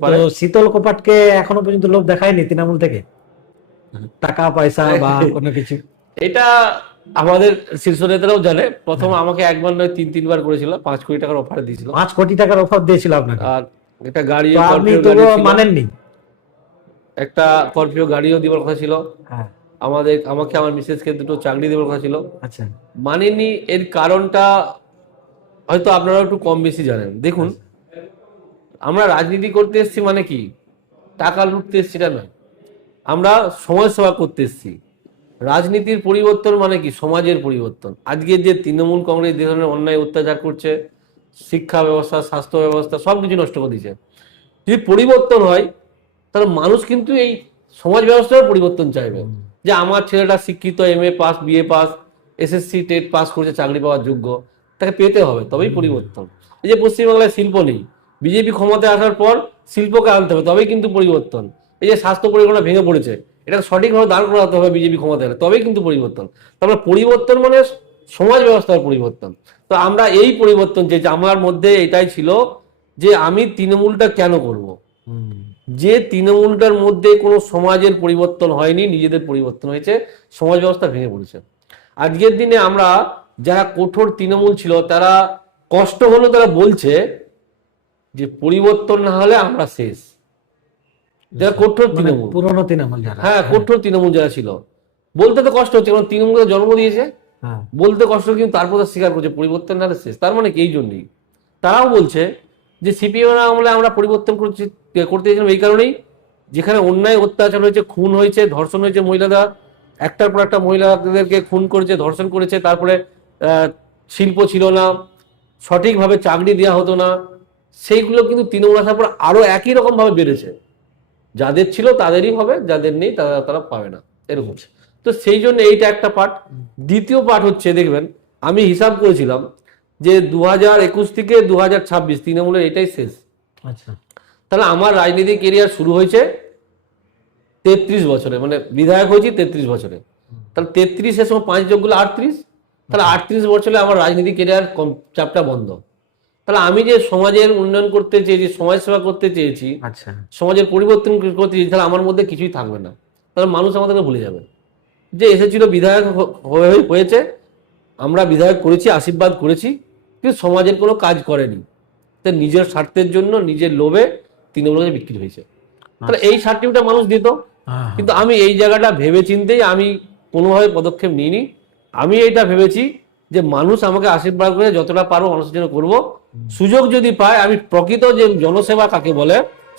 পারে। শীতল কপাটকে এখনো পর্যন্ত লোভ দেখায়নি তৃণমূল থেকে টাকা পয়সা বা কোনো কিছু? এটা আমাদের শীর্ষ নেতারাও জানে। প্রথম আমাকে একবার নয় 3-3বার করেছিল, 5 কোটি টাকার অফার দিয়েছিল। 5 কোটি টাকার অফার দিয়েছিল আপনাকে? আর একটা গাড়ি, তো আপনি স্করপিও তো গাড়ি ছিল, মানেননি? একটা স্করপিও গাড়িও দেওয়ার কথা ছিল। হ্যাঁ। আমাকে আমার মিসেসকে 2টো চাকরি দেওয়ার কথা ছিল। আচ্ছা। মানেনি। এর কারণটা হয়তো আপনারা একটু কম বেশি জানেন। দেখুন, আমরা রাজনীতি করতে এসেছি মানে কি টাকা লুটতে এসেছি এটা নয়, আমরা সমাজ সেবা করতে এসেছি। রাজনীতির পরিবর্তন মানে কি সমাজের পরিবর্তন। আজকে যে তৃণমূল কংগ্রেস যে ধরনের অন্যায় অত্যাচার করছে, শিক্ষা ব্যবস্থা, স্বাস্থ্য ব্যবস্থা সবকিছু নষ্ট করে দিচ্ছে, যদি পরিবর্তন হয় তাহলে মানুষ কিন্তু এই সমাজ ব্যবস্থার পরিবর্তন চাইবে। যে আমার ছেলেটা শিক্ষিত, MA pass, BA pass, SSC TET pass করেছে, চাকরি পাওয়ার যোগ্য, তাকে পেতে হবে, তবেই পরিবর্তন। এই যে পশ্চিমবাংলায় শিল্প নেই, বিজেপি ক্ষমতায় আসার পর শিল্পকে আনতে হবে, তবেই কিন্তু পরিবর্তন। এই যে স্বাস্থ্য পরিকল্পনা ভেঙে পড়েছে, এটা সঠিকভাবে দাঁড় করাতে হবে বিজেপি ক্ষমতায় এলে, তবেই কিন্তু পরিবর্তন। তারপরে পরিবর্তন মানে সমাজ ব্যবস্থার পরিবর্তন। তো আমরা এই পরিবর্তন চেয়েছি। আমার মধ্যে এটাই ছিল যে আমি তৃণমূলটা কেন করব, যে তৃণমূলটার মধ্যে কোনো সমাজের পরিবর্তন হয়নি, নিজেদের পরিবর্তন হয়েছে, সমাজ ব্যবস্থা ভেঙে পড়েছে। আজকের দিনে আমরা যারা কঠোর তৃণমূল ছিল তারা কষ্ট হলো, তারা বলছে যে পরিবর্তন না হলে আমরা শেষ। যারা কঠোর তৃণমূল, পুরনো তৃণমূল যারা, হ্যাঁ কঠোর তৃণমূল যারা ছিল, বলতে তো কষ্ট হচ্ছে, কারণ তৃণমূলকে জন্ম দিয়েছে, বলতে কষ্ট, কিন্তু তারপর স্বীকার করছে পরিবর্তন না হলে শেষ। তার মানে কি এই জন্যই তারাও বলছে যে CPM আমলে আমরা পরিবর্তন করতে চাইছিলাম এই কারণেই, যেখানে অন্যায় অত্যাচার হয়েছে, খুন হয়েছে, ধর্ষণ হয়েছে, মহিলারা একটার পর একটা মহিলাদেরকে খুন করেছে, ধর্ষণ করেছে, তারপরে শিল্প ছিল না, সঠিকভাবে চাকরি দেওয়া হতো না, সেইগুলো কিন্তু তৃণমূল আসার পর আরো একই রকম ভাবে বেড়েছে। যাদের ছিল তাদেরই হবে, যাদের নেই তারা পাবে না, এরকম। তো সেই জন্য এইটা একটা পার্ট। দ্বিতীয় পার্ট হচ্ছে, দেখবেন আমি হিসাব করেছিলাম যে 2021 থেকে 2026 তৃণমূলের এটাই শেষ। আচ্ছা। তাহলে আমার রাজনীতিক কেরিয়ার শুরু হয়েছে 33 বছরে, মানে বিধায়ক হয়েছি 33 বছরে। তাহলে 33-এর সময় 5 যোগ করলে 38, তাহলে 38 বছরে আমার রাজনীতিক কেরিয়ার চাপটা বন্ধ। তাহলে আমি যে সমাজের উন্নয়ন করতে চেয়েছি, সমাজ সেবা করতে চেয়েছি, আচ্ছা, সমাজের পরিবর্তন করতে চেয়েছি, তাহলে আমার মধ্যে কিছুই থাকবে না। তাহলে মানুষ আমাদেরকে ভুলে যাবে। যে এসেছিল বিধায়ক হয়েছে, আমরা বিধায়ক করেছি, আশীর্বাদ করেছি, কিন্তু সমাজের কোনো কাজ করেনি, তাই নিজের স্বার্থের জন্য নিজের লোভে তৃণমূলকে বিক্রি হয়েছে। তাহলে এই সার্টিফিকেটটা মানুষ দিত, কিন্তু আমি এই জায়গাটা ভেবে চিন্তেই আমি কোনোভাবে পদক্ষেপ নিইনি। আমি এইটা ভেবেছি যে মানুষ আমাকে আশীর্বাদ করে যতটা পারবো মানুষের জন্য করবো। সুযোগ যদি পায়, আমি প্রকৃত যে জনসেবা কাকে বলে